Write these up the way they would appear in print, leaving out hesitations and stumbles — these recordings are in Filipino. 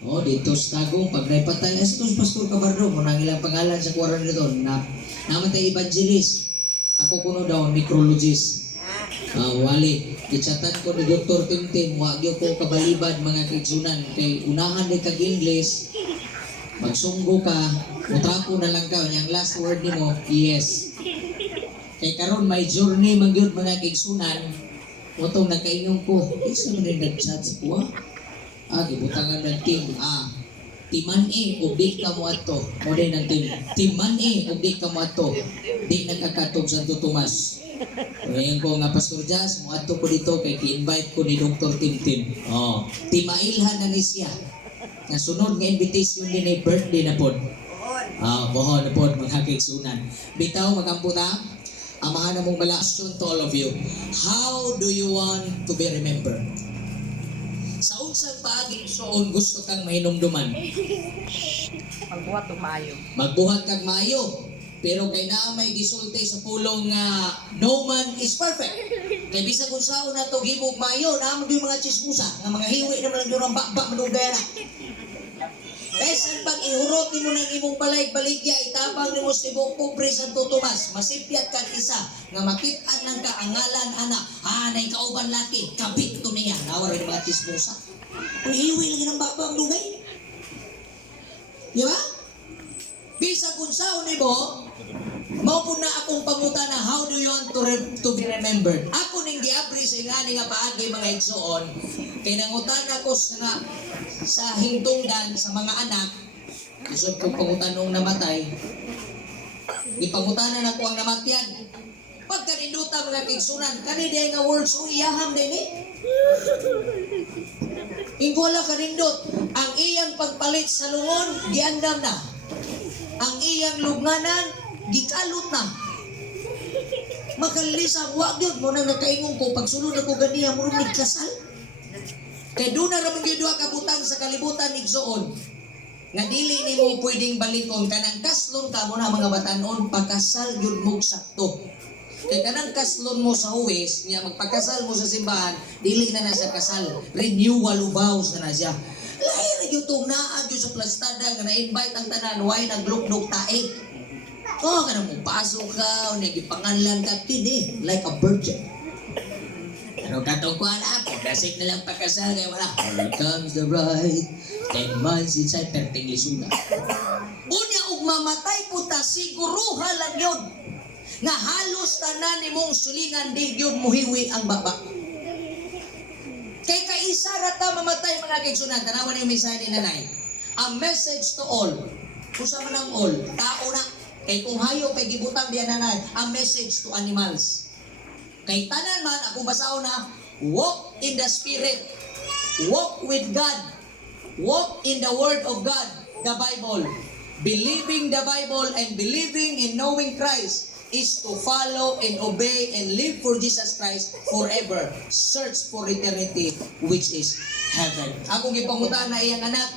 O, dito sa Tagum, pag naipatay, ito Pastor Cabardo, mo nang ilang pangalan sa kuwaran nito, naman tayo evangelist. Ako kuno daw, necrologist. Wali, ichatan ko ni Dr. Tintin, wagyo ko kabalibad mga kaigsunan, kay unahan di kag English, magsunggo ka, mutrako na lang ka, yung last word ni mo, yes. Kay karon may journey magyud mga kaigsunan, motong nakaingon ko, isa man rin nag-chat sa kuha. Gibutangan ng team. Timan ubik ka mo ato. O din ng team. Timan ubik ka mo ato. Di nakakatog sa Tomas. Ngayon ko nga Pastor Jazz, mo ato ko dito kay i-invite ko ni Dr. Tintin. Timailhan na ni siya. Nga sunod nga invitation din ay birthday na pod. Bohon na pod mga kaigsunan. Bitaw magamputa. Amahan na mong question to all of you. How do you want to be remembered? Sa unsang paagi soon gusto kang mahinumduman. Magbuhat og maayo. Magbuhat kag maayo. Pero kay naa may gisulti sa pulong nga no man is perfect. Kay bisag unsaon nato gibog maayo, naa mo mga chismusa nga mga hiwi na lang yung bakbak manugay na. Besan pag ihurot mo ng imong balik-baligya, itabang ni mo sa ibong pobre Santo Tomas, masipyat kag isa, nga makit-an ng kaangalan, anak, nay kauban laki, kabit to niya, nawar yung mga chismosa. Ang hiwi lagi ng bakbang dugay. Di ba? Bisa kung saan ni mo, mao na akong pangutana, how do you want to be remembered? Ako ning giabri sa ingani nga paagi mga igsoon, kay nangutana ko sa hingtungdan sa mga anak, isod ko pangutanong namatay, ipangutanan ako ang namatyan. Pag kaninduta mga kigsunan, kaniday nga words o iyaham din Ingwala kanindot, ang iyang pagpalit sa lungon, giandam na. Ang iyang lugnanan, gikalot na. Makalisang wag yun mo nang nakaingon ko, pagsunod ako ganiya mo rin kasal. Kaya doon na ramang yun kabutan sa kalibutan igsoon. Nga dili ni mo pwedeng balikon, kanang kaslon ka mo na mga batanon, pagkasal yun mo sakto. Kaya kanang kaslon mo sa huwes, niya magpagkasal mo sa simbahan, dili na na sa kasal. Renewal of vows na siya. Lahi na yung itong naag yung sa plastada nga na-invite ang tanan, why naglukdok tae. Kanang mo pasok ka, nagipanganlan ka, kid like a virgin. Pero katong ko alam, dasig na lang pagkasal, kaya wala. Here comes the bride, 10 months inside, perting lisuna. Unya og mamatay po ta, siguruha lang yun. Nga halos tanan ni mong sulingan di yun muhiwi ang baba. Kay kaisa rata mamatay mga kaigsunan, tanawan yung mensahe ni nanay. A message to all. Kusa man ang all, tao na. Kay kung hayo kay gibutang diyan nanay, a message to animals. Kay tanan man ako basaw na, walk in the spirit. Walk with God. Walk in the word of God, the Bible. Believing the Bible and believing in knowing Christ is to follow and obey and live for Jesus Christ forever. Search for eternity, which is heaven. Akong gipangutan na iyang anak,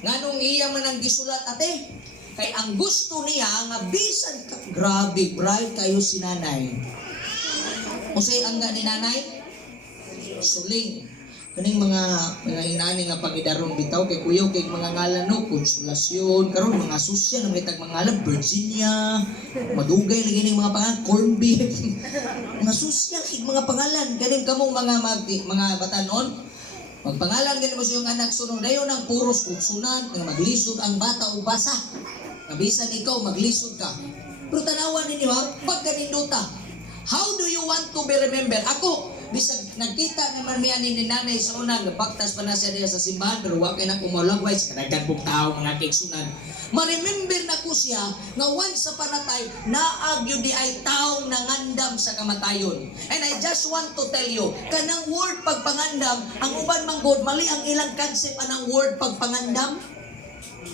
nganong iya man ang gisulat ate, kay ang gusto niya nga bisan ka, grabe, bright kayo si nanay. Usay ang ni nanay, suling. Kaning mga inani nga pagidaron bitaw kay kuyaw kay mga ngalan no, konsolasyon karon mga sosyal na mitag mga ngalan Virginia, madugay lagi ning mga pangalan corn beef. Mga sosyal kay mga pangalan kaning kamong mga batanon. Magpangalan gani mo sa iyong anak sunod dayon ang puros kugsunan nga maglisod ang bata o basa. Kabisan ikaw maglisod ka. Pero tanawan ninyo ha, pag kaninduta, how do you want to be remembered? Ako bisag nagkita naman niya ni nanay sa una, nagpaktas pa na siya diya sa simbahan, pero wakay na kumalagways, kanagkan pong tao, mga kaigsunan. Ma-remember na ko siya, nga once upon a time, naagyo di ay taong nangandam sa kamatayon. And I just want to tell you, kanang word pagpangandam, ang uban manggod, mali ang ilang concept anang word pagpangandam.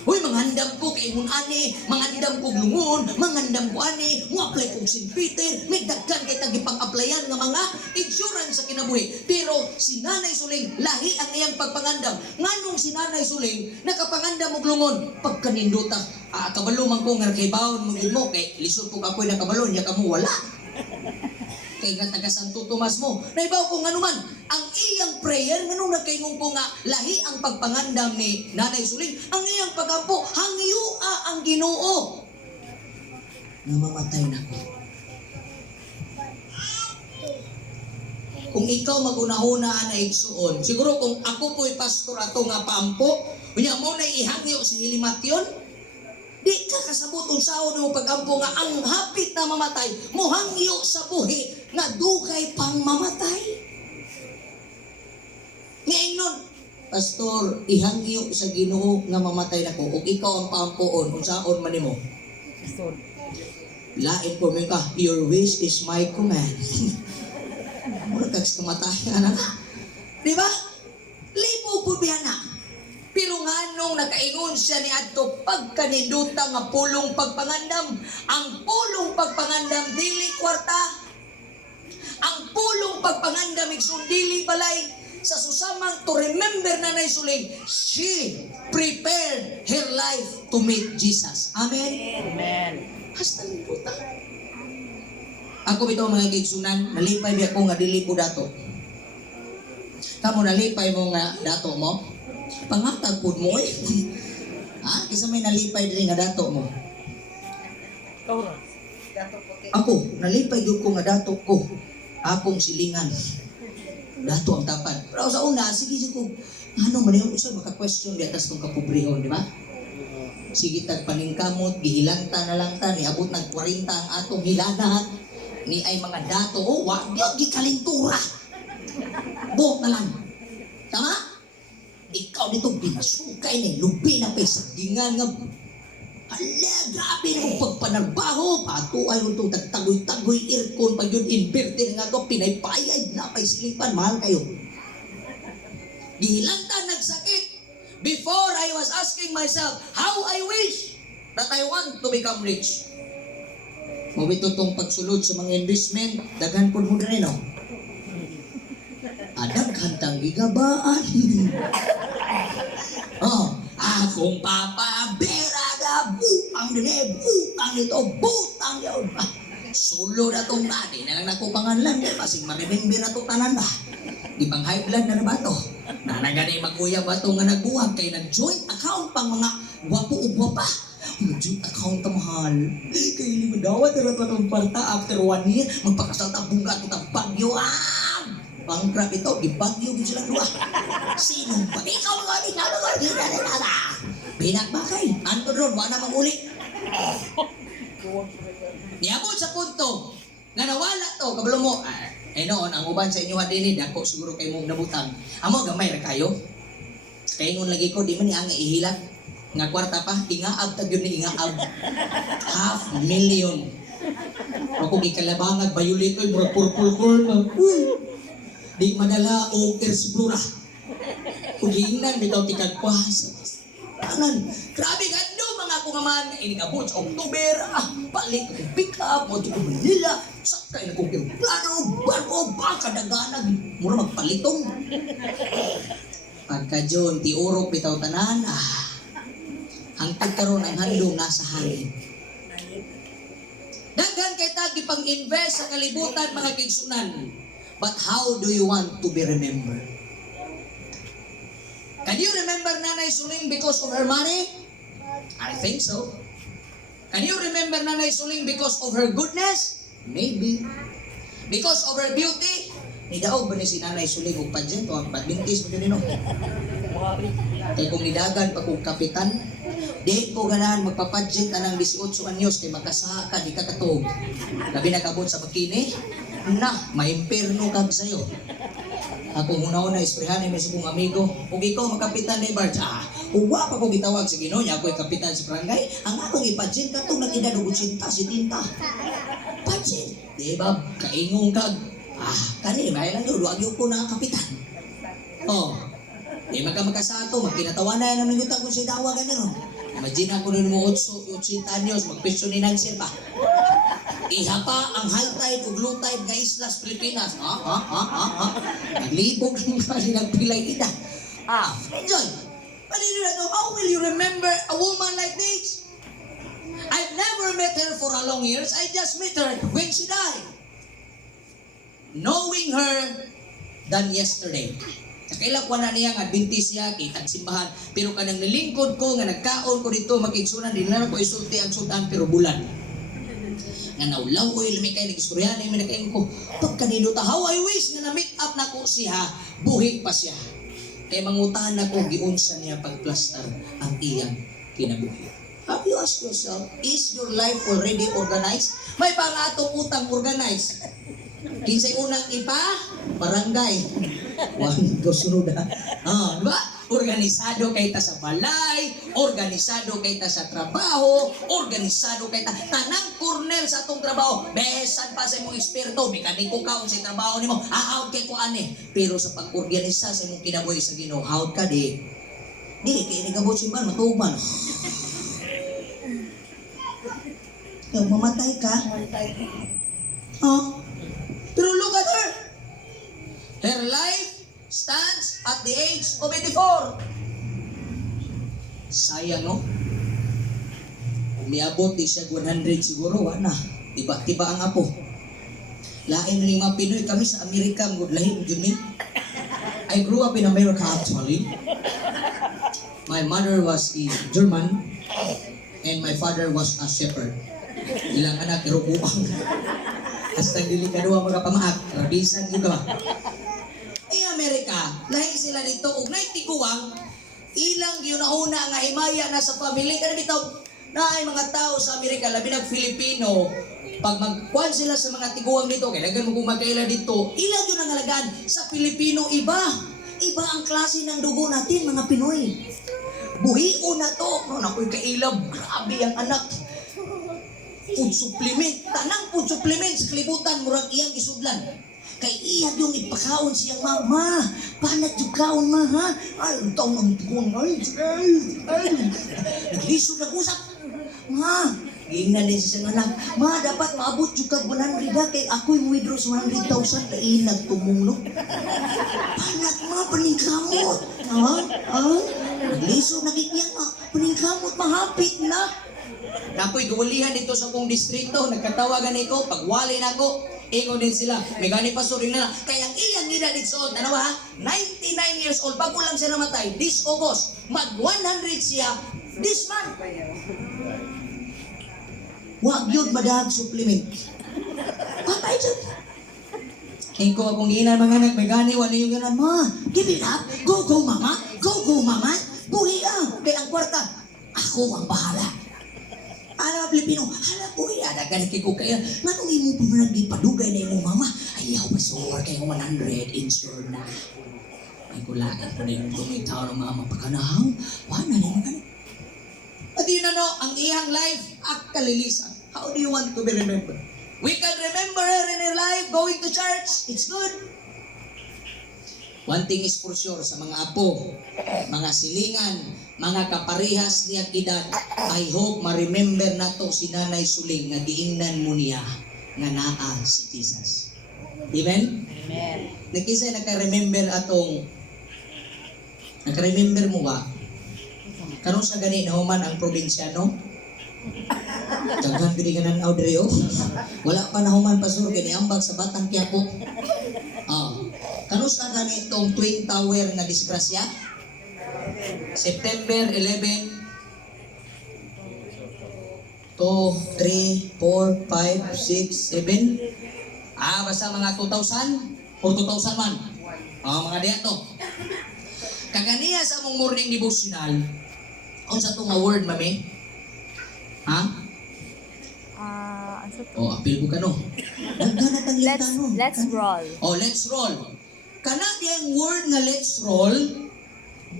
Uy, mangandam ko kay ani, mangandam ko lungon, mangandam ko ani, mo-apply kong St. Peter, may dagkan kay tagipang-applyan nga mga insurance sa kinabuhi. Pero si Nanay Suling, lahi ang iyang pagpangandam. Nganong si Nanay Suling, nakapangandam og lungon, pagkaninduta, kabalo man ko nga kay bawon mo kay lisod ko ako'y nakabalon, ya kamo wala. kay nga taga Santo Tomas mo. Naibaw ko nga naman, ang iyang prayer, nga nung nagkaingon ko nga, lahi ang pagpangandam ni Nanay Suling, ang iyang pagampo, hangyua ang Ginoo. Namamatay na ko. Kung ikaw magunahuna na igsuon, siguro kung ako po'y pastor ato nga paampo, unya mo na ihangyo sa hilimatyon, di ka kasabot unsaon mo pagampo nga ang hapit na mamatay, mohangyo sa buhi nga dugay pang mamatay. Ngayon nun, pastor, ihangyo sa Ginoo nga mamatay na ko, ug ikaw ang paampoon, unsaon man nimo? Isod. Lain po may ka, your wish is my command. Muna kags kamatayan na. Di ba? Libo po biya na. Pero nga nung nakaingon siya ni Adto pagkaninduta nga pulong pagpangandam, ang pulong pagpangandam dili kwarta. Ang pulong pagpangandam igsoon dili balay. Sa susamang to remember Nanay Suling, she prepared her life to meet Jesus. Amen? Amen. Hasta ni puta. Ako bitaw mga kigsunan, nalipay biya ko nga dili ko dato. Kamo nalipay mo nga dato mo? Pangatag pud mo eh. Ha? Kisa may nalipay diri nga dato mo. Kaura. Dato puti. Ako, nalipay gyud ko nga dato ko. Akong silingan. Dato ang tapat. Pero sa una, sige ko, ano man yung isa maka-question di atas tong kapobrehon, di ba? Sige tag paningkamot, gihilanta na lang ta, niabot nag 40 ang atong hilanat. Ni ay mga dato, oh, wag yun, gikalintura. Buhok na lang. Tama? Ikaw nito, binasukay na, lupi na pa sa gingan nga. Hala, grabe na mong pagpanarbaho. Patuay mo itong tagtagoy-tagoy aircon, pag yun inverter nga ito, pinaypayay na pa'y silipan, mahal kayo. Gihilanta, nagsakit. Before I was asking myself, how I wish that I want to become rich. Mabito tong pagsulod sa mga investment, daghan po mo rin, no? Adang kantang gigabaan. Oh, akong papa, beraga, butang din butang nito, butang yun. Sulo na tong nani, na lang nakupanganlan, pasing ma-remember na to tanan ba? Di bang high blood na ba to? Nanagani mag-uya ba to nga nagbuhag, kay nag-joint account pang mga gwapo o gwapa. Joint account mahal. Kaya hindi madawat na ito itong parta after 1 year. Magpakasalta bunga ito ng bagyo. Bankrupt ito, ibagyo din sila dua. Sinong ba? Ikaw mga ikaw na mga ginala. Binakbakay. Ano doon? Wala mag-uli. Niabot sa punto nga nawala to. Kabalo mo, noon, ang uban sa inyo din, dako siguro kayo mong nabutang. Amo, gamay ra kayo. Kaya ngun lagi ko, di man niya nga ihilat. Nga kwarta pa, ingaab tag yun ni ingaab. 500,000. Ako gikalabangan, violator, murag purple corn. Di madala o explora. Kugiingnan, bitaw tikagpas. Anan, grabe nga no, mga ako nga man, inigabot sa October, palit ko pick up, mo ko Manila, sakay na kong plano, bago, baka daganag, mura magpalitong. Pagka John, tiurok bitaw tanan, ang pagkaroon ang handong nasa hangin. Daghan kay tagi pang-invest sa kalibutan mga kigsunan. But how do you want to be remembered? Can you remember Nanay Suling because of her money? I think so. Can you remember Nanay Suling because of her goodness? Maybe. Because of her beauty? Nidaog ba ni si Nanay Suling o pageant o ang badmintis mo din, no? Kaya kung nidagan pa kong kapitan, di ko ganahan magpapadjit na ng 18 anyos kay magkasaha ka, di ka katog. Labi nagabot sa makini, na, maimperno kag sa'yo. Ako una-una, isprehan ni sa kong amigo, kung ikaw magkapitan ni Bart, uwa pa ko gitawag sa Ginoo niya, ako'y kapitan sa barangay, ang akong ipadjit ka itong nag-edad o si tinta. Padjit, di ba, kaingong kag, kani, may lang yun, wag yun ko na kapitan. Oh, di magkasato, magkinatawa na yan namin yung tagong si dawa gano'n. Imagine ako nun mo 80 anyos, magpesyo ni Nansir pa. Iha pa ang high tide o low tide nga islas Pilipinas. Naglibog ng kasi nagpilay ida. Enjoy. But how will you remember a woman like this? I've never met her for a long years. I just met her when she died. knowing her than yesterday. Kailan ko na niya nga bintis siya kitag simbahan, pero kanang nilingkod ko nga nagkaon ko dito makigsunan din na ko isulti ang sudan pero bulan. Nga naulaw ko ilmi kay nagistorya ni minakain ko pag kanino ta how I wish nga na meet up na ko siya buhi pa siya. Kay mangutahan ako giunsa niya pagplaster ang iyang kinabuhi. Have you asked yourself, is your life already organized? May pangatong utang organized. Kinsay unang ipa? Barangay. One, sunod ha. Diba? Organisado kay ta sa balay, organisado kay ta sa trabaho, organisado kay ta tanang corner sa atong trabaho. Besan pa sa imong espiritu, mekaniko ka sa trabaho nimo, ahawd kay ko ani. Pero sa pag-organisa sa imong kinabuhi sa Ginoo, hawd ka di. Di kay ni gabot simbahan matuman. Yung mamatay ka? Pero look at her. Her life stands at the age of 84. Sayang, no? Umiabot di siya 100 siguro, wala. Tiba-tiba ang apo. Lain na mga Pinoy kami sa Amerika, lahi yun ni. I grew up in America actually. My mother was a German and my father was a shepherd. Ilang anak, pero buang. Hasta delikado mga pamaak, rabisan yun ba? Amerika, lahi sila dito, ug nay tiguang, ilang ginahuna nga himaya na sa family. Kada bitaw, na ay mga tao sa Amerika, labi ng Filipino, pag magkuhan sila sa mga tiguang dito, kailangan mo kung magkaila dito, ilang yun ang halagaan sa Filipino, iba. Iba ang klase ng dugo natin, mga Pinoy. Buhion na to. No, nakoy kailab, grabe ang anak. Food supplement, tanang food supplement sa kalibutan, murag iyang isudlan. Kay iya yung ipakaon siyang mama. Panat yung kaon ma ha? Ay, ang taong ang tukong. Ay. Naglisod na usap. Ma, giingnan din sa anak. Ma, dapat maabot yung kag 100 ha. Kay ako'y withdraw sa 100,000 na nagtumulog. Panat ma, paningkamot. Naglisod na gigyan ma. Paningkamot, mahapit na. Nako'y gawalihan dito sa kong distrito. Nagkatawagan ito. Pagwali na ako. Ingon din sila, may gani pa suring na kaya ang iyang edad itsoon, ano ba? 99 years old, bago lang siya namatay, this August, mag 100 siya, this month. Wag yun madahag supplement. Patay dyan. Kaya ko akong ina mga anak, may gani, wala yung ganan, ma, give it up, go mama, go mama, buhi kaya ang kwarta, ako ang bahala. Ala Pilipino, ala ko ada ganit ko kaya nganong imo pa man gipadugay na imong mama ayaw pa sure kay 100 insured na ay kulaan ko na yung tumitaw ng mama pagkanahaw wala na yung ganit at yun ano ang iyang life kalilisan. How do you want to be remembered? We can remember her in her life going to church, it's good. One thing is for sure sa mga apo, mga silingan, mga kaparehas niya edad, I hope ma-remember na to si Nanay Suling nga giingnan mo niya nga naa si Jesus. Amen? Amen. Nagkisay naka-remember mo ba? Kanong sa gani na human ang probinsyano? Daghan gini ka ng Audrey, wala pa na human pasur, gini ambag sa Batang Quiapo. Kanus na gani itong Twin Tower na disgrasya? September 11, 2, 3, 4, 5, 6, 7. Basta mga 2000 o 2001. Mga diya to. Kaganiya sa mong morning devotional, unsa to nga word, mami? Apil ko ka no. Let's roll. Let's roll. Kana diyang word nga let's roll,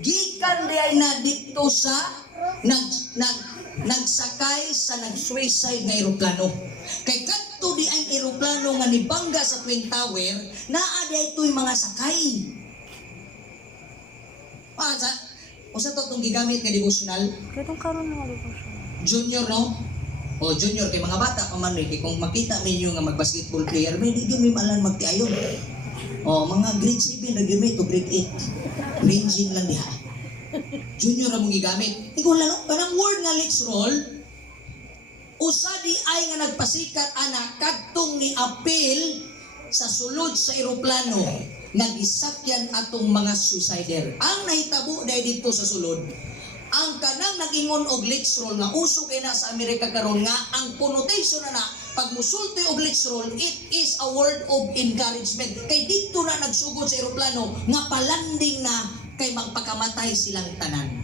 gikan diay na dito sa nagsakay sa nag-suicide nga eroplano. Kay kadto di ang eroplano nga nibangga sa Twin Tower, naa diay to'y mga sakay. Usa to itong gigamit nga devotional? Katong karon nga devotion. Junior, no? Junior, kay mga bata pa man, kay kung makita ninyo nga mag-basketball player, may di yun may malan magtiayon. Mga grade 7 na gamit o grade 8. Ranging lang diha. Junior na mong gigamit. Ikaw lang, parang word nga let's roll, usa di ay nga nagpasikat anak kadtong ni apil sa sulod sa eroplano nga gisakyan atong mga suicider. Ang nahitabo dahil dito sa sulod, ang kanang nagingon og literal nga uso kay na sa Amerika karon nga ang connotation na pag musulti og literal, it is a word of encouragement. Kay dito na nagsugod sa eroplano nga palanding na kay magpakamatay silang tanan.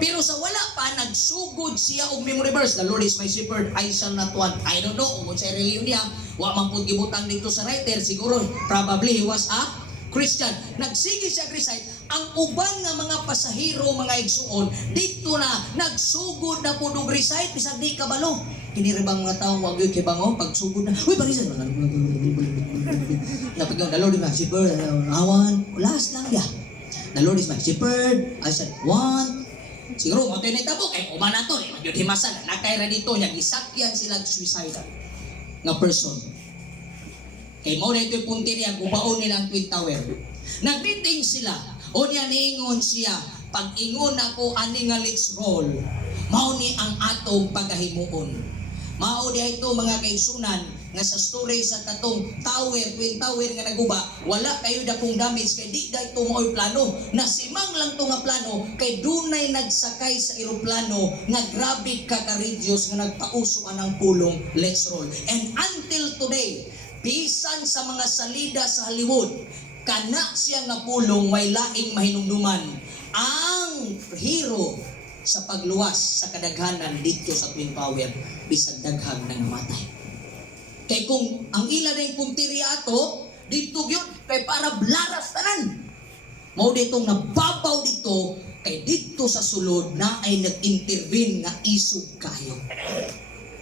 Pero sa wala pa, nagsugod siya og memory verse. The Lord is my shepherd, I shall not want. I don't know kung sa reliyon niya, wa man pud gibutang dito sa writer, siguro, probably he was a Christian. Nagsige siya recite, ang uban nga mga pasahero, mga igsuon, dito na, nagsugod na po og recite, bisag di kabalo. Kiniribang mga tao, wag yun kay bango, pagsugod na, uy, parisan, napag yung, the Lord is my shepherd, awan, last lang ya. The Lord is my shepherd, I shall want. Siguro mo tayo nitabo kay uman na to, magyud himasan, nakayra dito niya, gisakyan sila suicide nga person. Kay mo na ito'y punti niya, gubaon nilang Twin Tower. Nag-meeting sila, o niya niingon siya, pag ingon ako ani nga let's roll, mao ni ang atong pagahimuon. Mao diha ito mga kaigsunan nga sa story sa katong tower, Twin Tower nga naguba, wala kayo dakong damage kay di da ito mao'y plano. Nasimang lang to nga plano kay dunay nagsakay sa eroplano nga grabe ka-courageous nga nagpauso anang pulong let's roll. And until today, bisan sa mga salida sa Hollywood, kana siya nga pulong may laing mahinumduman ang hero sa pagluwas sa kadaghanan dito sa Twin Tower bisag daghang nang namatay. Kay kung ang ila na yung punteriya ato, dito yun, kay para blaras tanan. Mao ditong nababaw dito, kay dito sa sulod na ay nag-intervene nga isog kayo.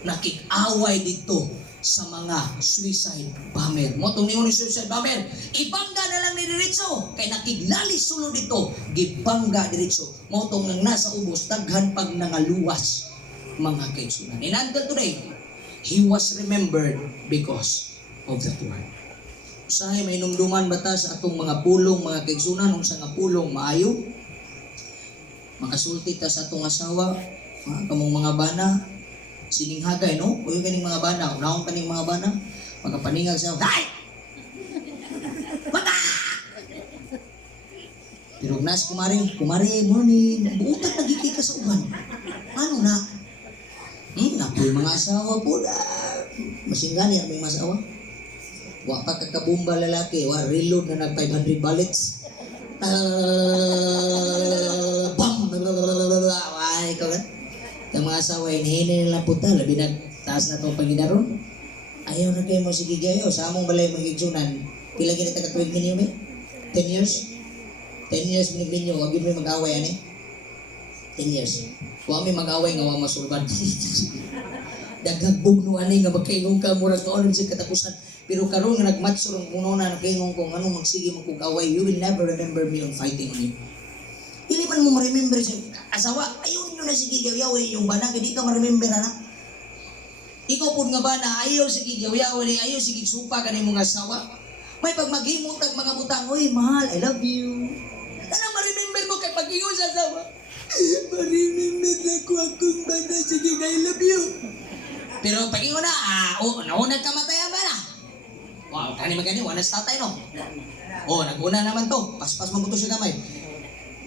Nakik-away dito sa mga suicide bomber. Mo tong niyo ni suicide bomber, ibangga na lang ni diretso kay nakiglali sulod dito, gibangga diretso. Mo tong nang nasa ubos daghan pag nangaluwas mga kaigsunan. And until today, he was remembered because of that word. Usahay may numduman bata sa atong mga pulong mga kaigsunan, unsa nga pulong maayo. Makasulti ta sa atong asawa, kamong mga bana, sining hagay, no? O yung kaning mga bana, unahon kaning mga bana, magkapaningag sa hay! Bata! Pero nas kumari, morning, buutan nagigay ka sa uban. Ano na? Napoy mga asawa po na. Masinggali ang mga asawa. Wa pa kakabumba lalaki, wa reload na nag 500 bullets. Bam! Ay, ikaw ka? Ang mga asawa, hinihinin nila puta, labi na taas na itong panginaron. Ayaw na kayo mo sige kayo, sa among balay magigsunan. Pila ganit ka tuwig ninyo, may? 10 years? 10 years minig ninyo, wag yun may mag-away, ano 10 years. Huwag may mag-away nga, huwag masulban. Daghagbog no anay nga magkaingong ka, murag kaonon sa katapusan. Pero karon nga nagmatsurong kuno na nakaingong ko, anong magsige magkug-away, you will never remember me on fighting on you. Hindi man mo ma-remember siya. Asawa, ayaw nyo na sige yaw-yaway yung bana, kaya di ka ma-remember na. Ikaw po nga bana, ayaw sige yaw-yaway, ayaw sige supa ka na yung mga asawa. May pag maghimot ang mga butang, oy mahal, I love you. Ano ma-remember mo kay pag-ingon sa asawa? Ma-remember na ko akong bana, sige I love you. Pero pag-ingon na, naunag kamatayan ba na? Wow, kani magani, wanas tatay no? Nag-una naman to, paspas mabuto siya kamay.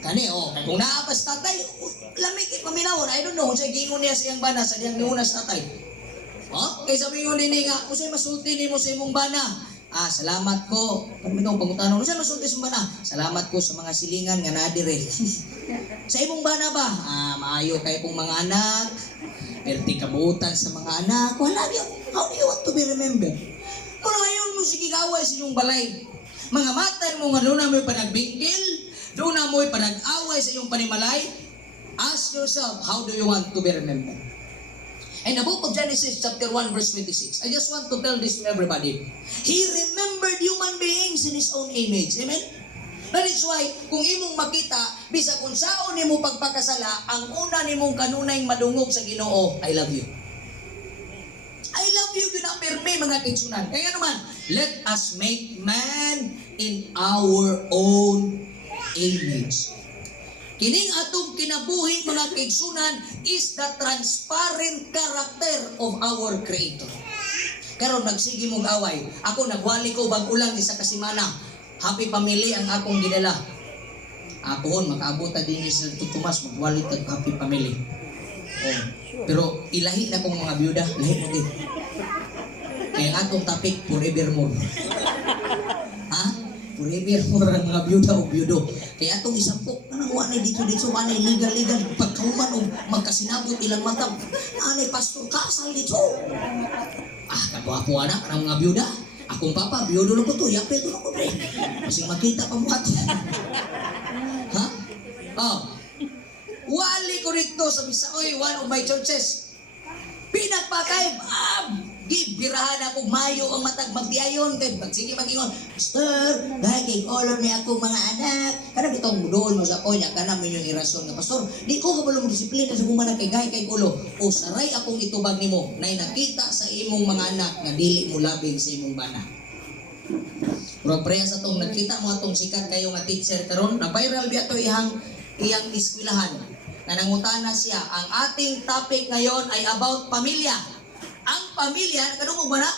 Kani, kung naapas tatay, lamig kay paminawon. I don't know, kung sa'y gingon niya siyang bana sa diyang niunas tatay. Kaya sabi ko nini nga, kung sa'y masulti ni mo sa imong bana, salamat ko. Kami itong pangutano, kung sa'y masulti sa bana, salamat ko sa mga silingan nga nadire. Sa imong bana ba? Maayo kayo pong mga anak, perti kabuutan sa mga anak. How do you want to be remembered? Kung ngayon mo sige kaway sa inyong balay, mga matay mo nga doon na may panagbingkil, doon na mo'y panag-away sa iyong panimalay, ask yourself, how do you want to be remembered? In the book of Genesis chapter 1 verse 26, I just want to tell this to everybody. He remembered human beings in His own image. Amen? That is why, kung imong makita, bisa kung saon nimo pagpakasala, ang una nimong kanunay madungog sa Ginoo, I love you. I love you, ginapirme mga kaigsunan. Kaya naman, let us make man in our own image. Kining atong kinabuhi mga kaigsunan is the transparent character of our Creator. Karon nagsige mong away. Ako nagwali ko bag ulang isa ka semana. Happy family ang akong gidala. Apoon makaabot ta din sa Tumas magwali tag happy family. Oh. Pero ilahi na kong mga byuda, lahi mo din. Kaya atong topic forevermore. Ha? Forevermore ang mga byuda o byudo. Kaya atong isampo, anong wanay dito wanay legal pagkauman o magkasinabot ilang mata. Anay pastor kasal dito. Kapo-apo anak ng mga byuda. Akong papa, byudo na ko to, yapel to na ko pre. Kasi makita pa mo ato. Ha? Oh. Wali ko rito sa Bisaoy, one of my churches. Pinagpakay, gibirahan ako mayo ang matag magdiayon kay sige magingon, pastor, dahil kay kolon ni ako mga anak. Kana bitong doon mo sa konya kana minyo irason nga pastor. Di ko kabalo mo disiplina sa mga anak kay gahi kay ulo. O saray akong itubag nimo nay nakita sa imong mga anak nga dili mo labing sa imong bana. Pero preya sa tong nakita mo atong sikat kayo nga teacher karon, na viral biya to iyang eskwelahan. Nanangutana siya, ang ating topic ngayon ay about pamilya. Ang pamilya, kadungog ba na?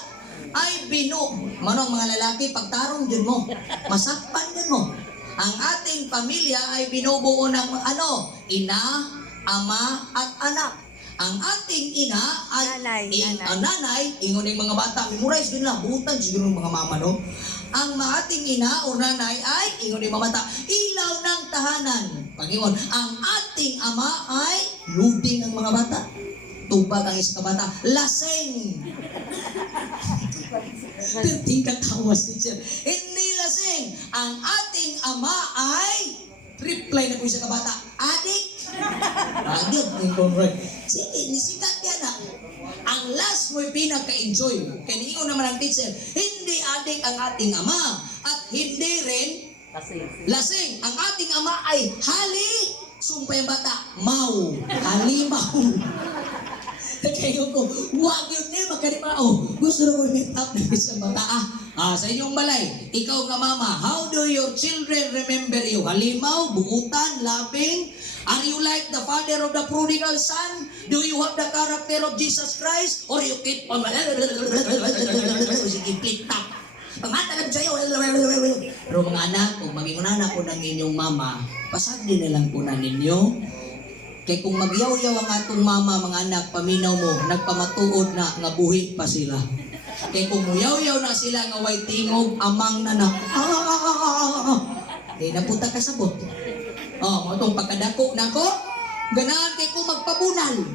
Ay binuo. Manong mga lalaki, pagtarong dyan mo. Masakpan dyan mo. Ang ating pamilya ay binubuo ng ina, ama, at anak. Ang ating ina ay nanay, ingon ng mga bata, memorize din na, butan siguro ng mga mama, no? Ang ating ina o nanay ay, ingon ng mga bata, ilaw ng tahanan. Pangingon, ang ating ama ay luding ang mga bata. Tubag ang isa ka bata, lasing. Tingkat tawas teacher. Hindi lasing. Ang ating ama ay reply na po isa ka bata, adik. Adik, sige, nisikat yan na. Ang last mo'y pinaka-enjoy. Kaya niingon naman ang teacher, hindi adik ang ating ama at hindi rin lasing. Ang ating ama ay hali. Sumpay ang bata, mau. Halimaw. Kaya ko, wag yun na magkarimaw. Gusto na ko i-meet up na isang bata. Sa inyong balay, ikaw nga mama, how do your children remember you? Halimaw, buutan, laping? Are you like the father of the prodigal son? Do you have the character of Jesus Christ? Or you keep on sige, flip-top. Pangata lang sa'yo. Pero mga anak, kung magingunan ako ng inyong mama, pasagdi na lang po na ninyo. Kaya kung magyaw-yaw ang atong mama, mga anak, paminaw mo, nagpamatuod na nga buhi pa sila. Kaya kung muyaw-yaw na sila nga way tingog, amang na na, napunta ka sabot. Itong pagkadako na ko, ganahan kay ko magpabunal.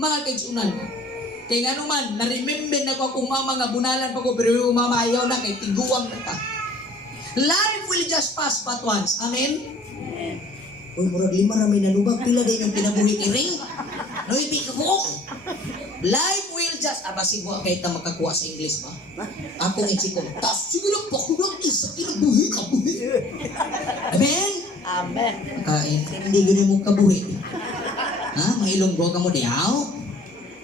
Mga kaigsunan. Kaya nga naman, na-remember na ko akong mama nga bunalan pa ko, pero yung mama ayaw na, kay tiguang na ka. Life will just pass but once. Amen? Uy, murag 5 rami nanubag, pila din yung pinabuhi iring. Noibi ka ko. Life will just, basi buha kayo ta makakuha sa English ba? Akong insikong, tas siguro pa ko lang isa kinabuhi ka buhi. Amen? Amen. Hindi gini mo kabuhi. Mailonggo ka mo diyaw?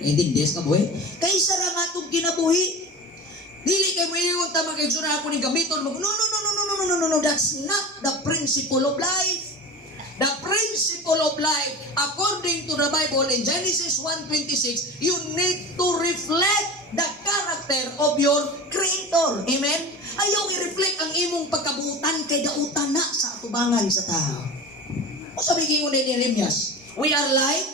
Hindi des ka buhi? Kaysa ra nga itong kinabuhi. Dili kay mo yung tama kay sura ako ni gamiton. No, that's not the principle of life. The principle of life, according to the Bible in Genesis 1:26, you need to reflect the character of your Creator. Amen? Ayaw i-reflect ang imong pagkabuutan kay dautan na sa atubangan sa tao. O sabi ko ni Jeremias, we are like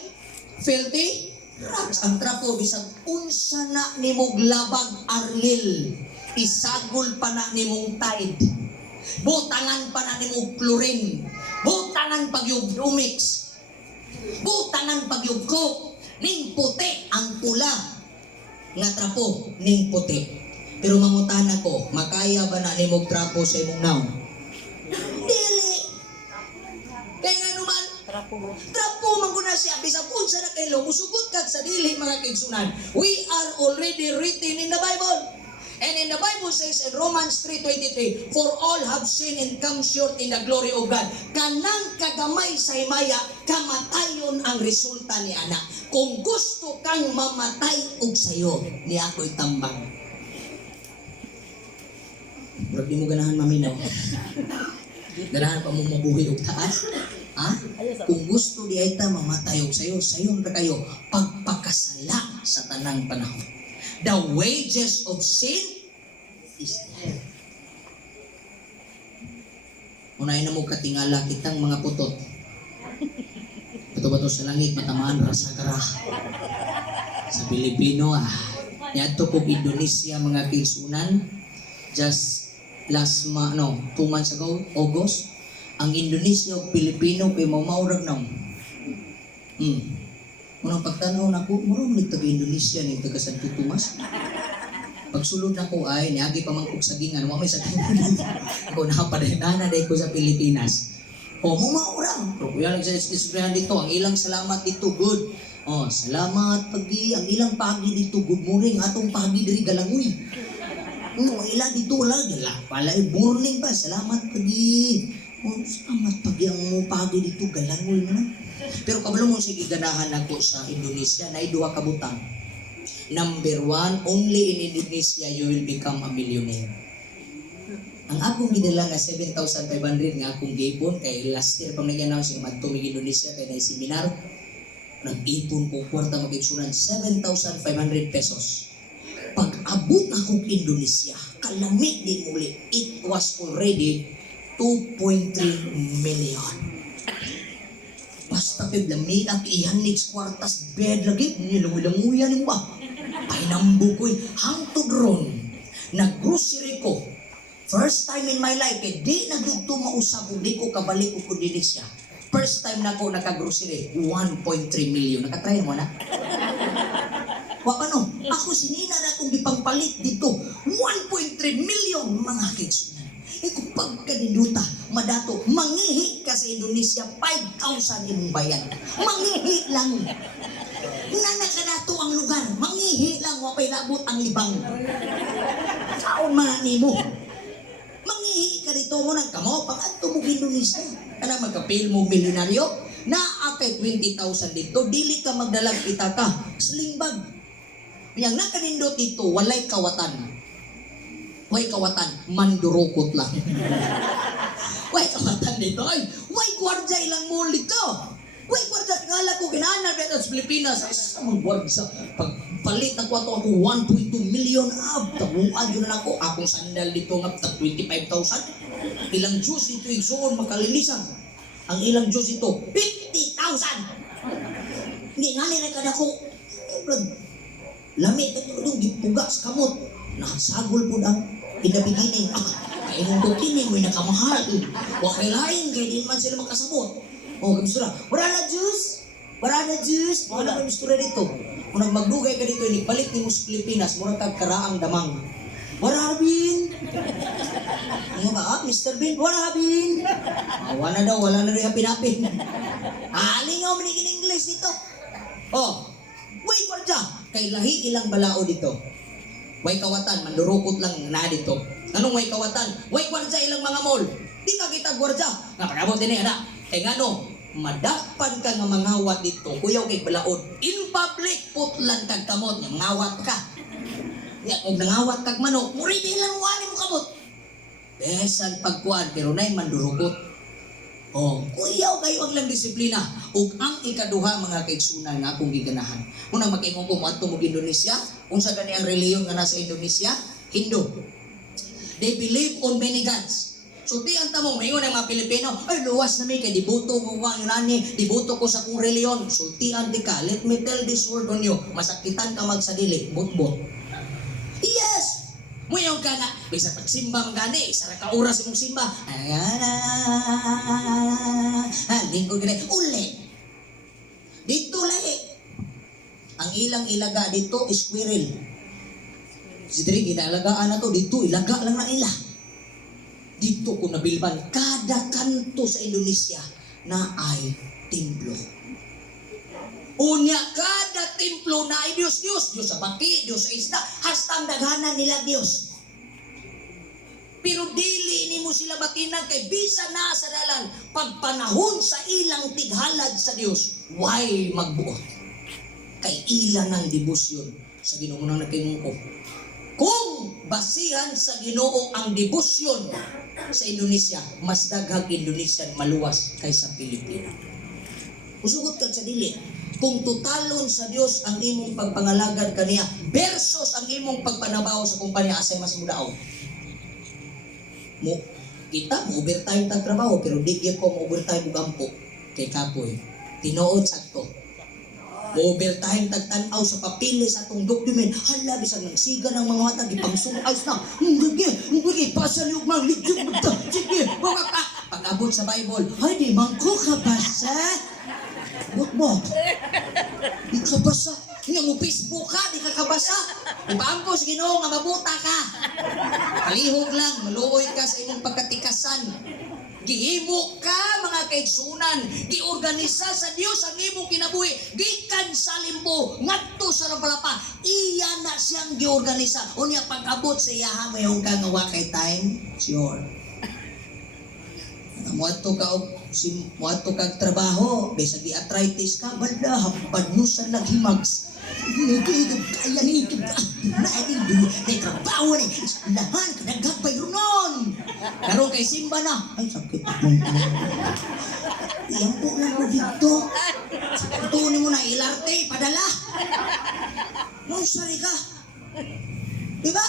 filthy rags. Ang trapo, bisag unsa na nimog labag arlil, isagol pa na nimong tide, butangan pa na nimong chlorine, butangan pagyug umix, butangan pagyug coke, ning puti ang pula nga trapo ning puti. Pero mangutana ko, makaya ba na nimog trapo sa imong naw? Dili. Kaya nga naman, trapo maguna siya, bisag unsa na kayo, musugot kag sa dili mga kaigsunan. We are already written in the Bible. And in the Bible says in Romans 3:23, for all have sinned and come short in the glory of God. Kanang kagamay sa himaya, kamatayon ang resulta ni anak. Kung gusto kang mamatay og sayo, ni ako'y tambang. Bro, di mo ganahan maminaw. Ganahan pa mo mabuhi og taas. Kung gusto di ay ta mamatay og sayo, sayon ra kayo pagpakasala sa tanang panahon. The wages of sin is death. Unahin na mo katingala kitang mga putot. Bato-bato sa langit, matamaan, rasa kara. Sa Pilipino, yadto ko Indonesia mga kinsunan. Just last 2 months ago, August, ang Indonesia o Pilipino kay mamaurag na. Unang pagtanaw na ko, marami taga-Indonesia ni taga Santo Tomas. Pagsulod na ko ay, niagi pa mang kugsagingan, wala may sagingan. Ako nakapadanana dahil ko sa Pilipinas. Mamaurag. Pero kuya lang sa isprayan dito, ang ilang salamat dito, good. Salamat pagi, ang ilang pagi dito, good morning, atong pagi diri galangoy. Ilang dito, wala, pala, morning pa, salamat pagi. Salamat pagi ang mo pagi dito, galangoy mo na. Pero kabalo mo sige ganahan ako sa Indonesia na duha ka butang. Number 1, only in Indonesia you will become a millionaire. Ang akong gidala nga 7,500 nga akong gipon kay last year pang nag-announce nga madto mig Indonesia kay nay seminar. Nag-ipon ko kwarta magigsunan 7,500 pesos. Pag abot akong Indonesia, kalami di muli, it was already 2.3 million. Basta kay lami ang iyan next kwartas bed lagi, nilanguyan mo ba? Ay nambukoy, hangtod ron, nag-grocery ko. First time in my life, di na dito mausap, di ko kabalik ko Indonesia. First time na ko naka-grocery, 1.3 million. Nakatry mo na? Wala no, ako sinina na kong ipangpalit dito, 1.3 million mga kids. Kung pagkaniduta, madato, mangihi ka sa Indonesia, 5,000 imong bayan. Mangihi lang. Nanakadato ang lugar, mangihi lang, wapay labot ang libang. Saan mani mo? Mangihi ka dito mo ng kamo, pag-ato mo Indonesia. Kaya magkapil mo milyonaryo, naakay 20,000 dito, dili ka magdalag kita ka, slingbag. Yang nakanindot dito, walay kawatan. Way kawatan, mandurukot lang. Way kawatan dito, ay, way gwardya ilang mall dito. Way gwardya, tingala ko, ginahanap dito sa Pilipinas. Sa mga gwardya, pagpalit na ko ako 1.2 million ab. Tabuan yun na ako, akong sandal dito nga, 25,000. Ilang juice ito, igsoon, makalilisan. Ang ilang juice ito, 50,000. Hindi nga nila ka na ko, lamit ito doon, gipuga sa kamot. Nasagol po ang in the beginning. Kaya nung kukinig, may nakamahal. Huwag lain, kaya di man sila makasabot. Kamustura, wala na juice? Wala na juice? Wala na mistura dito. Kung magdugay ka dito, inipalit ni mo sa Pilipinas, mura kag karaang damang. Wala bin? Ano ka, Mr. Bin? Wala bin? Wala na daw, wala na rin hapin-hapin. Alingaw, manigin English dito. Wait, wala. Kay lahi ilang balao dito. Way kawatan, mandurukot lang na dito. Anong way kawatan? Way gwardya ilang mga mall. Di ka kita gwardya. Napagabot din anak. Kaya nga no, madapan ka nga mangawat dito. Kuyaw kay balaod. In public, putlan kag kamot. Ngawat ka. Kung nangawat kag manok, muri din lang wali mo kamot. Besan pagkuan, pero na'y mandurukot. Kuyaw kayo ang lang disiplina. Ug ang ikaduha mga kaigsunan nga akong giganahan. Unang mag-ingong ko mo mo Indonesia, unsa gani ang reliyon nga nasa Indonesia? Hindu. They believe on many gods. So di ang tamo mayon ang mga Pilipino, ay luwas na mi kay dibuto ko ang nani, dibuto ko sa kong reliyon. Sultian di ka, let me tell this word on you. Masakitan ka magsadili, butbot. Yes. Muyaw ka na, bisa pagsimba magani, isa ra ka oras imong simba. Lingkod gani, uli. Dito lahi. Ang ilang ilaga dito, squirrel. Si Diri, ginalagaan na to, dito, ilaga lang na ila. Dito ko nabilban, kada kanto sa Indonesia na ay templo. Unya, kada templo na ay Diyos, Diyos sa baki, Diyos sa isda, hastang daghanan nila Diyos. Pero dili ni mo sila batinang kay bisa na sa dalan pagpanahon sa ilang tighalad sa Diyos, why magbuot? Kay ilan ng debosyon sa Ginoo nang nakingong ko. Kung basihan sa Ginoo ang debosyon sa Indonesia, mas daghang Indonesian maluwas kaysa Pilipinas. Usugot ka sa dili. Kung tutalon sa Dios ang imong pagpangalagad kaniya versus ang imong pagpanabaho sa kumpanya asay mas mudaw. Mo kita mo overtime tag trabaho pero di gyud ko mo overtime ug ampo kay kapoy. Tinuod sakto. Mo overtime tag tan-aw sa papel sa atong document. Hala bisan nagsiga ng mga mata gipangsunog ayos na. Sige, pasal yung mga legit mo. Sige, mga ka. Pag-abot sa Bible, ay di man ko kabasa. Buk mo. Di ka basa. Nga mo Facebook ka, di ka kabasa. Ibaangko sa Ginoo nga mabuta ka. Kalihog lang, maluoy ka sa imong pagkatikasan. Gihimo ka mga kaigsunan, giorganisa sa Dios ang imong kinabuhi, gikan sa limbo, ngadto sa Rapalapa, iya na siyang giorganisa. Unya pag-abot sa iyaha mayong ka nga wa kay time, sure. Muadto ka og muadto kag trabaho, bisag gi-arthritis ka, balda hapad mo sa naghimags. Kaya ni trabaho ni lahan ka nagagpay runon. Karon kay Simba na. Ay sakit akong iyampo lang ko dito. Tunin mo na ilarte, padala. Mausari ka. Diba?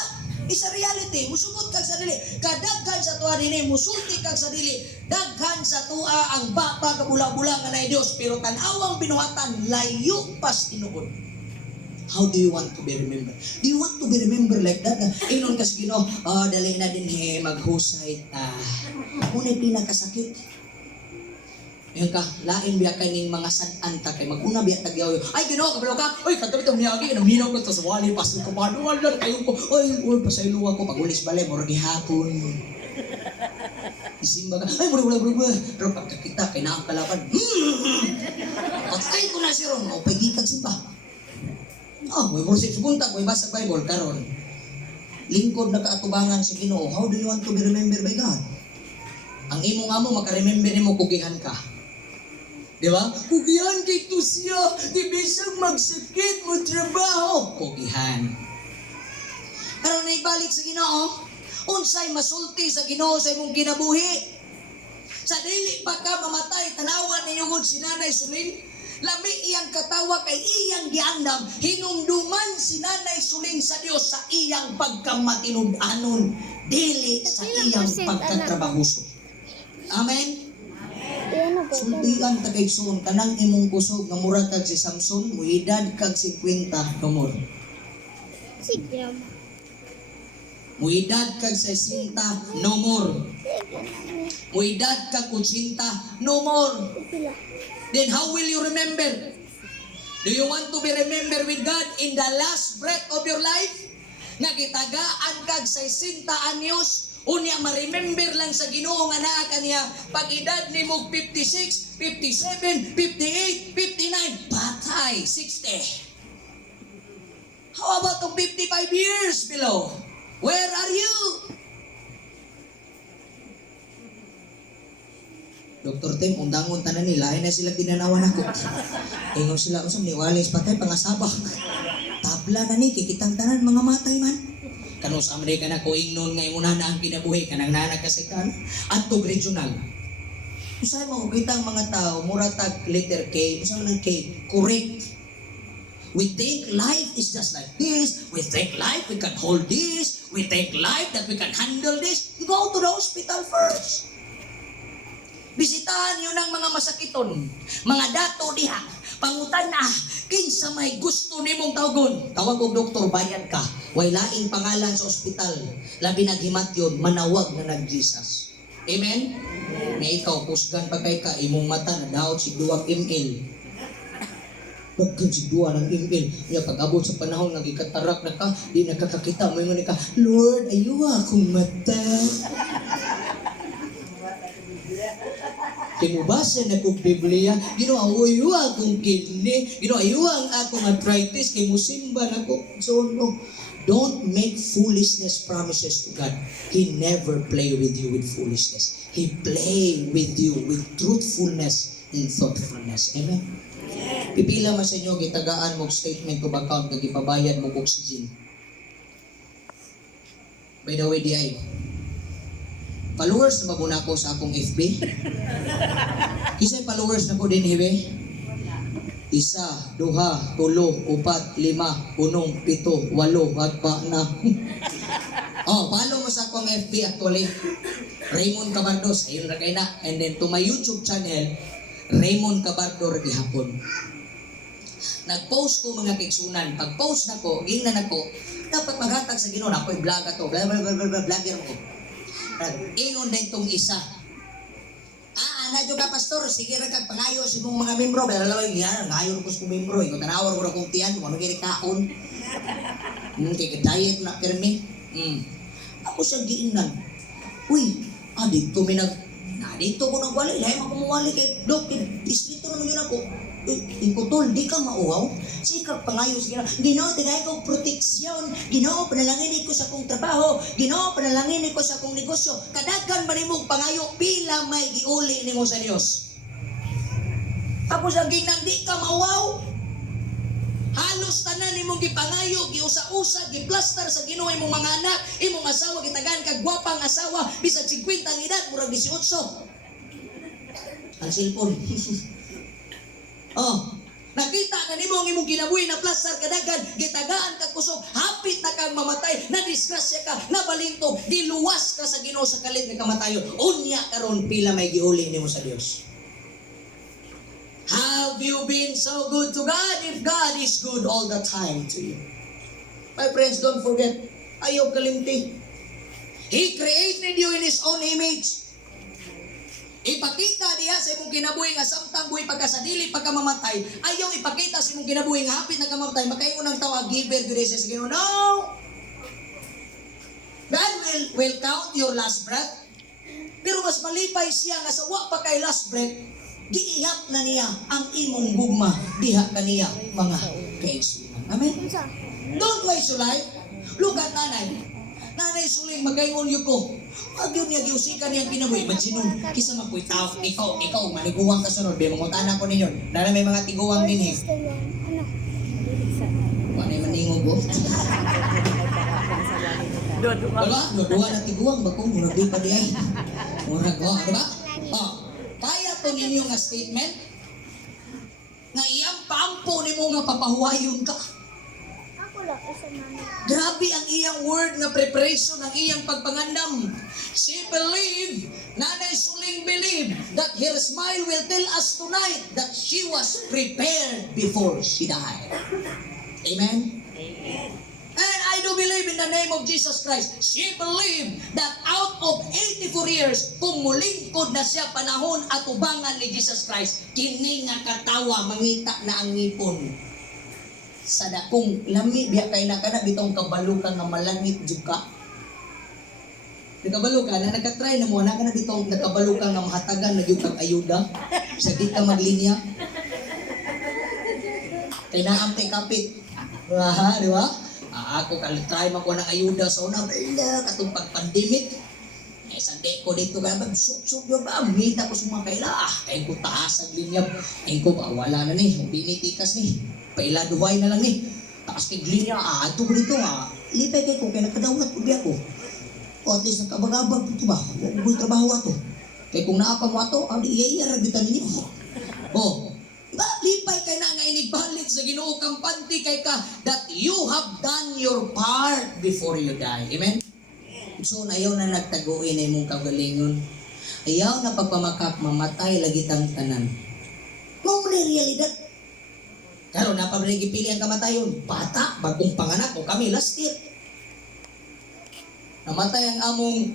Isa reality, musugot kag sa dili. Kadaghan sa tuwa dinhi, musulti kag sa dili. Daghan sa tuwa ang baba kabula-bula nga na Dios, pero tan-awang binuhatan layo pas tinuod. How do you want to be remembered? Do you want to be remembered like that? Inon kas Ginoo, dali na din maghusay ta. Unay pinakasakit. Ayun ka, lain biya kaning mga sad-an ta kay maguna biya tagyaw. Ay Ginoo, kabalo ka. Oy, kadto bitaw niagi naminaw ko to sa wali pasol ko paano wala kayo ko. Oy, pasaylo ako pagulis balay mo gihapon. Isimba ka. Ay, bro. Pero pagkakita kay naang kalaban. Patay ko na siya ron. O pagikag simba. May worship sugunta, may basa Bible karon. Lingkod na kaatubangan sa Ginoo. How do you want to be remembered by God? Ang imo nga mo maka-remember nimo kugihan ka. Di ba? Kugihan kay to siya, di bisag magsakit mo trabaho. Kugihan. Karon na ibalik sa Ginoo, unsay masulti sa Ginoo sa imong kinabuhi. Sa dili pa ka mamatay, tanawan ninyo gud si Nanay Suling. Lami iyang katawa kay iyang giandam, hinumduman si Nanay Suling sa Dios sa iyang pagkamatinud-anon, dili sa iyang pagkatrabahuso. Amen? Sultian ta kay Son, kanang imong kusog nga mura kag si Samson, muedad kag 50 numor. Sige. Muedad kag 60 numor. Muedad kag 80 numor. Then how will you remember? Do you want to be remembered with God in the last breath of your life? Nga gitagaan kag 60 anyos, unya ma-remember lang sa Ginoo nga naa kaniya pag edad nimo 56, 57, 58, 59, patay 60. How about tong 55 years below? Where are you? Dr. Tim, undangon tanan nila, ay na sila tinanawan ako. Ingon sila, usam ni Walis, patay, pangasabak. Tabla na ni, kikitang tanan, mga matay man. Kanus Amerika na ko ingnon nga imuna na ang kinabuhi, kanang nanagkasikan, at tog regional. Usay mo, kitang mga tao, muratag letter K, usay mo ng K, correct. We think life is just like this. We think life, we can hold this. We think life that we can handle this. You go to the hospital first. Bisitahan yun ang mga masakiton, mga dato diha, pangutan na, kinsa may gusto nimong tawgon. Tawag og doktor, bayad ka. Way laing pangalan sa ospital. Labi naghimat yun, manawag na nag-Jesus. Amen? May ikaw, pusgan pa kay ka, imong mata na daot si duwag ml. Bagkan si duwa ng ml. Kaya pag-abot sa panahon, nagikatarak na ka, di nakakakita, may ngunit ka, Lord, ayuwa akong mata. Kinubasa na kong Biblia, ginoayo akong kidney, ginoayo ang akong arthritis, kay musimba na ko. So no, don't make foolishness promises to God. He never play with you with foolishness. He play with you with truthfulness and thoughtfulness. Amen? Pipila man sa inyo, gitagaan mo statement of account, nagipabayad mo oxygen. By the way, di followers na mabuna ko sa akong FB. Kisay followers na ko din, hebe? 1, 2, 3, 4, 5, 6, 7, 8, hagpa na. Oh, follow mo sa akong FB actually. Raymond Cabardos, ayun ra kay na. And then to my YouTube channel, Raymond Cabardo gihapon. Nag-post ko mga kigsunan. Pag-post na ko, gingnan ako, dapat maghatag sa Ginoo na ako'y vlog ato. Blah blah blah blah vlogger ko. Ingon din tong isa. Nadyo ka pastor, sige ra kag pangayo sa imong mga membro. Blah blah blah. Ngayon ko sa membro, iko tanawar ko ra kong tiyan, ano gini kaon. Kay diet na permi. Ako sa giingnan. Uy, dito mi dito ko nagwali, lahi makumawali kay Dok, distrito na yun ako. Tol, di ka mauwaw. Sikap pangayo sa Ginoo, tinay kong proteksyon. Ginoo, panalangin ko sa akong trabaho. Ginoo, panalangin ko sa akong negosyo. Kadagan ba nimong pangayo, pila may giuli nimo sa Dios. Tapos ang ginang di ka mauwaw. Halos tanan imong gipangayo, giusa-usa, giplastar sa Ginoo imong mga anak, imong asawa gitagan kag gwapang asawa, bisag 50 ang edad, murag 18. Ang cellphone. Nakita ka nimo ang imong kinabuhi na plastar kadagan, gitagaan kag kusog, hapit na kang mamatay, na disgrasya ka, nabalintog, diluwas ka sa Ginoo sa kalit nga kamatayon. Unya karon pila may giuli nimo sa Dios. Have you been so good to God if God is good all the time to you? My friends, don't forget, ayaw kalimti. He created you in His own image. Ipakita diha sa imong kinabuhi nga samtang buhi pagka sa dili pagka mamatay, ayaw ipakita sa imong kinabuhi nga hapit na kamamatay, makaingon ang tawag giver gyud sa Ginoo. No! God will count your last breath. Pero mas malipay siya nga sa wa pa kay last breath, giihap na niya ang imong gugma diha kaniya mga kaigsunan. Amen? Don't waste your life. Look at nanay. Nanay suling magayon yun ko. Wag yun niya giusikan niyang kinabuhi. Magsinong, kisa mapoy tao. Ikaw, maniguwang ka sunod. Be, mangutana ko ninyo. Dala may mga tiguwang din eh. Wala yung maningog ko. Wala, dua na tiguwang. Bakong, murag di pa di ay. Murag, diba? Kaya to ninyo nga statement nga iyang paampo ni mo nga papahuwayon ka. Grabe ang iyang word nga preparation, ang iyang pagpangandam. She believed, nanay suling believe, that her smile will tell us tonight that she was prepared before she died. Amen? Amen. And I do believe in the name of Jesus Christ. She believed that out of 84 years, kung mulingkod na siya panahon at ubangan ni Jesus Christ, kini nga katawa, mangita na ang ngipon. Sa dakong lami, biya kay na kana, bitong kabalo ka nga malangit jud ka. Nakabalo ka, na nagkatry na mo, na ka na bitong nakabalo ka nga mahatagan, nagyug kang ayuda, sa di ka maglinya. Kay naamte kapit. Di ba? Ako try man ko ng ayuda sa una, katong pag-pandemic. Sandi ko dito kaya suk-suk yun ba? Mita ko sa mga kaila. Kaya ko taas ang linyab. Kaya ko wala na ni. Hindi ni tikas ni. Paila duway na lang ni. Taas kay linya. Ito ko dito. Lipay kay ko. Kaya nakadawat ko biya ko. O at least nakabagabag ito ba? Huwag ko trabaho ato. Kaya kung naapa mo ato, iyayara bitan ninyo. Diba? Lipay kay na nga inibalik sa Ginoo kampante kay ka that you have done your part before you die. Amen? So, ayaw na nagtaguin ay mong kagalingon. Ayaw na pagpamakak, mamatay lagi tang tanan. Kung na realidad. Karon na pa pili ang kamatayon. Bata, bagong panganak o kami last year. Namatay ang among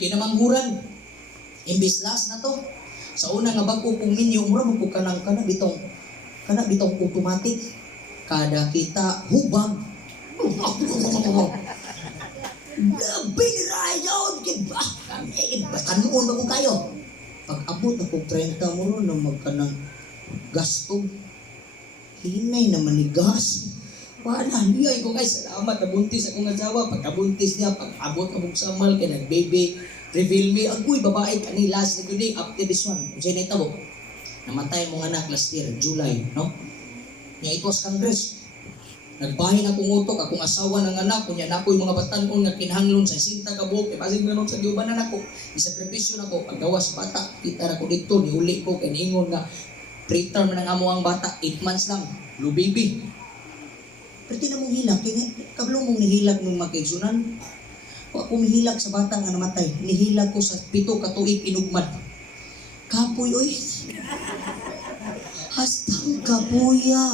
kinamanghuran. Imbis last na to. Sa una nga bago kong minyo, mura mo ko kanang bitong automatic. Kada kita hubag. Biniray yun! Kanuon ba ko kayo? Pag abot akong 30 mo ron na magkanang gastog. Hinay naman ni gas. Wala, hindi ko guys. Salamat, nabuntis akong asawa. Pagkabuntis niya, pag abot akong samal, kaya nag-baby, reveal me. Agoy, babae ka ni last na today, after this one. Kung sa'yo na itabo. Namatay mong anak last year, July, no? Niya itos Congress. Nagbahin akong utok, akong asawa ng anak, kunya na ako yung mga batanon nga kinhanglon sa sinta kabuk, e pasig meron sa giubanan ako, isakripisyo na ko, paggawas bata, kita na ko dito, niuli ko, kiningon nga, Preterm man ang amo ang bata, 8 months lang, blue baby. Pero na mong hilak, kaya kablo mong nihilak mong magkaigsunan. Kung ako mihilak sa bata nga namatay, nihilak ko sa 7 ka tuig inugmad. Kapoy, oy. Hastang kapuya.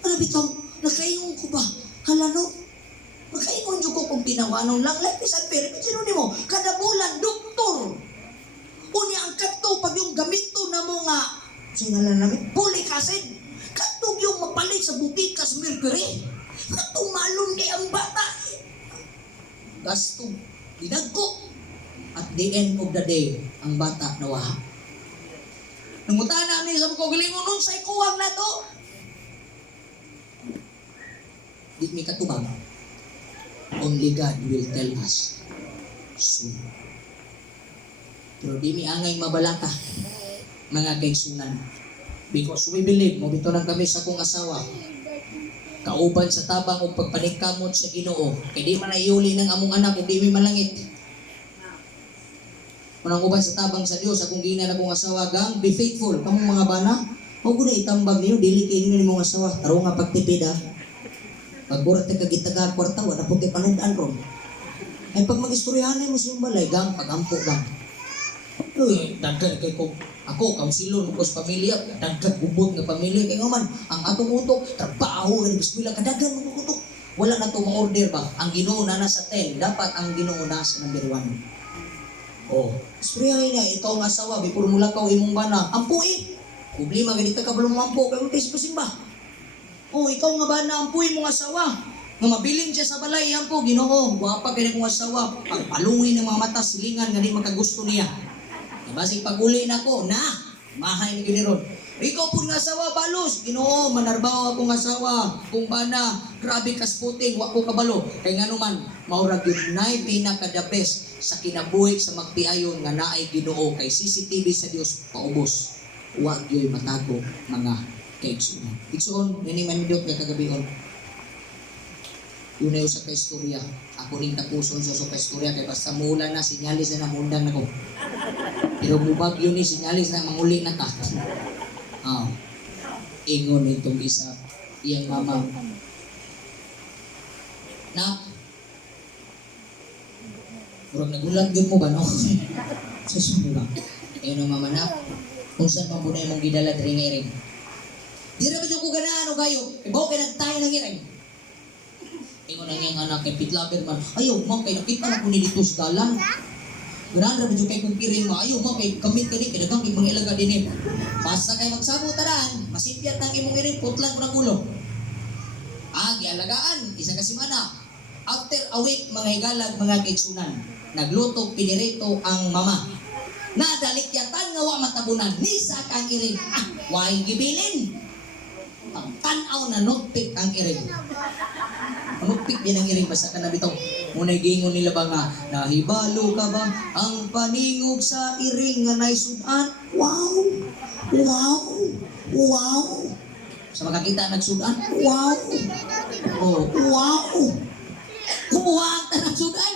Ano bitong, nakaingon ko ba? Hala no? Nakaingon ko kung pinawanon lang. Like this, pero sino ni mo? Kada bulan, doktor. Unya ang kato pag yung gamito na mo nga, sinala namin, folic acid. Katog yung mapalit sa butika sa mercury. Katong malun kay ang bata. Gasto, dinagko. At the end of the day, ang bata nawaha. Nangutaan namin sa mga galingon nun, sa'y kuwang na to. Di may katubag. Only God will tell us soon. Pero di mi angay mabalaka, mga kaigsunan. Because we believe, mabito lang kami sa kong asawa, kauban sa tabang o pagpaningkamot sa Ginoo. Kaya di man naiuli ng among anak kung di mi malangit. Manang uban sa tabang sa Dios, akong gina na kong asawa, gang, be faithful. Kamong mga bana, huwag ko na itambag niyo, dili kayo ni mong asawa. Taro nga pagtipid ha. Pag burat na kagitaga kwarta, wala po kayo panundan ron. Ay pag mag-istoryahan mo sa yung balay, gang, pagampo gang. Uy, dagdag kay ko. Ako, kaunsilor ko sa pamilya, dagdag gubot ng pamilya. Kaya nga man, ang atong utok, trabaho, biskwila, kadagdag mo utok. Wala na ito ma-order ba? Ang Ginoo na nasa 10, dapat ang Ginoo na sa number 1. Oh, istoryahan niya, ikaw ang asawa, before mula ka imong bana, ampuin. Problema, ganito ka balong mampo, kaya mo tayo simba. Oh, ikaw nga bana, ampuin mong asawa. Nga mabilin siya sa balay, ampo, Ginoo, wapa kaya kong asawa, pagpalungin ng mga mata, silingan, nga di makagusto niya. Basig pag-uli na ko, na, mahay ni Giniron. Ikaw po nga asawa, balos. Ginoo, manarbaho akong asawa. Kung bana, grabe kasputing, wako kabalo. Kaya nga naman, maurag yun na'y pinaka-the best sa kinabuhi sa magtiayon nga naay Ginoo kay CCTV sa Dios paubos. Huwag yun matago mga kaigsunan. Igsuon, ninimanidot nga kagabion. Yun ay usa ka istorya. Ako rin tapuson sa ka istorya kay basta mula na, sinyalis na namundang na ko. Pero bubag yun ni sinyalis na manguli na ka. Ingon itong isa, iyang mama. Nak, murag nagulat yun mo ba, no? Susunod ba? Ayun ang mama, nak, kung saan mabunay mong gidala dring iring. Di na ba yung kuganaan o kayo? Ibaw kayo nagtayo ng iring. Ingon ang iyang anak kay Pitlaber man, ayaw, ma'am, kay nakita na po ni dito sa dalan. Ganahan na ba kay kong piring mo, ayaw, ma'am, kay kamit ka ni, kay dagang kay mga ilaga din eh. Basta kay magsabo taraan, masipyat ng imong iring, putlan ko ng ulo. Gialagaan, isa ka simana. After a week, mga higalag, mga kaigsunan, naglutog, pinirito ang mama. Nadalikyatan nga wa matabunan, nisa kang iring. Why gibilin? Ang tanaw na notpick ang iring. Notpick din ang iring, basta ka na bitong. Muna'y gingon nila ba nga, nahibalo ka ba ang paningog sa iring nga naisudan? Wow! Wow! Wow! Sa makakita nagsudan? Wow! Oh, wow! Kuwag na nagsudan?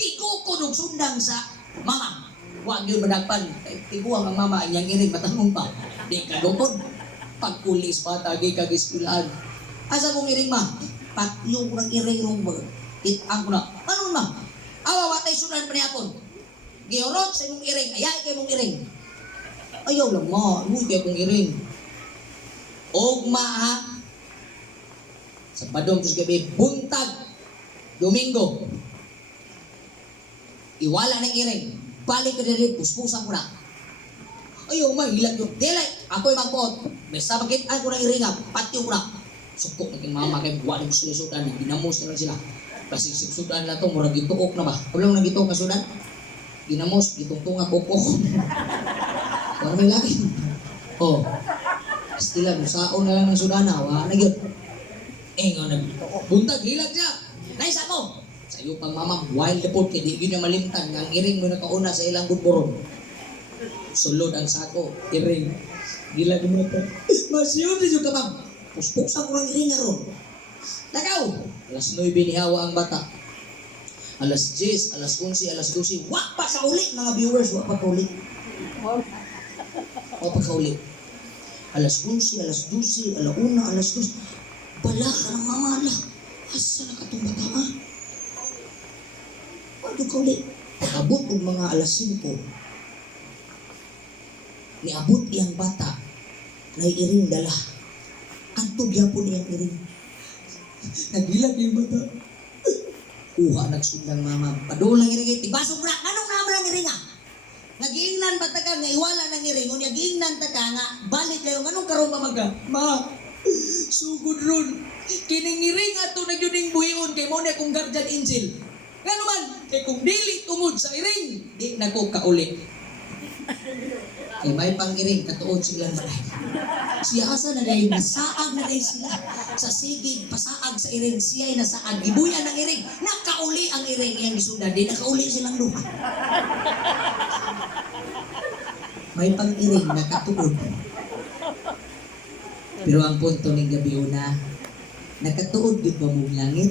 Di ko kunog sundang sa mama. Huwag yun madagpan. Tiguang ang mama, iyang iring, matanong pa. Di ka dokod. Pagkulis pa, tagi kag-iskulaan. Asa kong iring ma? Patlo ko ng iring yung kitang ko na. Ano ma? Awa, watay sudan pa niya ako. Giyorot sa imong iring. Ayay kay mong iring. Ayaw lang ma. Uy, kaya kong iring. Ogma ha. Sa padong tos gabi, buntag. Domingo. Iwala ng iring. Balik ka dali, puspusan ko na. Ayaw ma, hilag yun. Dili, ako'y magpuot. Basta makitaan ko ng iringa, patyo ko na. Sukok na king mama kay buwan ng sulisudan, ginamos na lang sila. Kasi sudan na to, murag gituok na ba? Wala mo nang gituok na sudan? Ginamos, gitungtunga kukok. Wala may laki. Oh, stilan, saon na lang ng sudan na, wala na yun. Nga buntag, hilag siya. Nice ako. Sa iyo pang mama, wild depot, kaya di yun yung malimtan. Ang iring mo nakauna sa ilang gudborong. Sulod ang sako, iring. Gila mo na ito. Masiyod din yung kapag. Puspuksan ko ng iring ron. Nakaw! Alas 9 nihawa ang bata. Alas 10, alas 11, alas 12. Wak pa ka uli, mga viewers. Wak pa ka uli. O pagkauli. Alas 11, alas 12, alauna, alas 2. Bala ka ng mamala. Asa na ka itong bata, ha? Paano ka uli? Pag-abot og mga alas 5. Niabot iyang bata. Naiiring dala. Antog yapon iyang iring. Nagilag yung bata. Uha, nagsundang mama. Padulang iring. Tigbasok na. Anong naman ang iring, ha? Nag-iingnan ba ta ka nga iwala ng iring? O nag-iingnan ta ka nga balik kayo. Anong karoon ba maga? Ma, sugod ron. Kining iring ato na yun yung buhion kay mo na kong guardian angel. Nga naman, kay kung dili tungod sa iring, di na ko kauli. Kay may pang iring, katuod silang balay. Siya asa na rin, nasaag na rin sila. Sa sigig, pasaag sa iring, siya ay nasaag. Gibuyan ng iring, nakauli ang iring. Yang gisundan, di nakauli silang luha. May pang iring, nakatuod. Pero ang punto ng gabi una, nakatuod yun ba mong langit?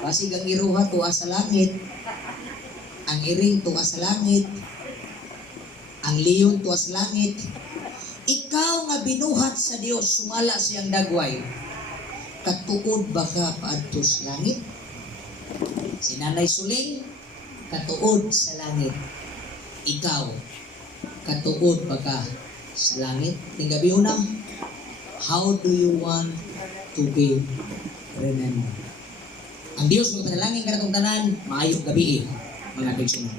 Pasig ang iruha tuwa sa langit, ang iring tuwa sa langit, ang leon tuwa sa langit. Ikaw nga binuhat sa Dios, sumala siyang dagway, katuod ba ka paadto sa langit? Si Nanay Suling, katuod sa langit. Ikaw, katuod ba ka sa langit? Ting gabi una, how do you want to be remembered? Ang Diyos, mga panalangin ka na itong tanan, maayong gabi, mga kaibigan.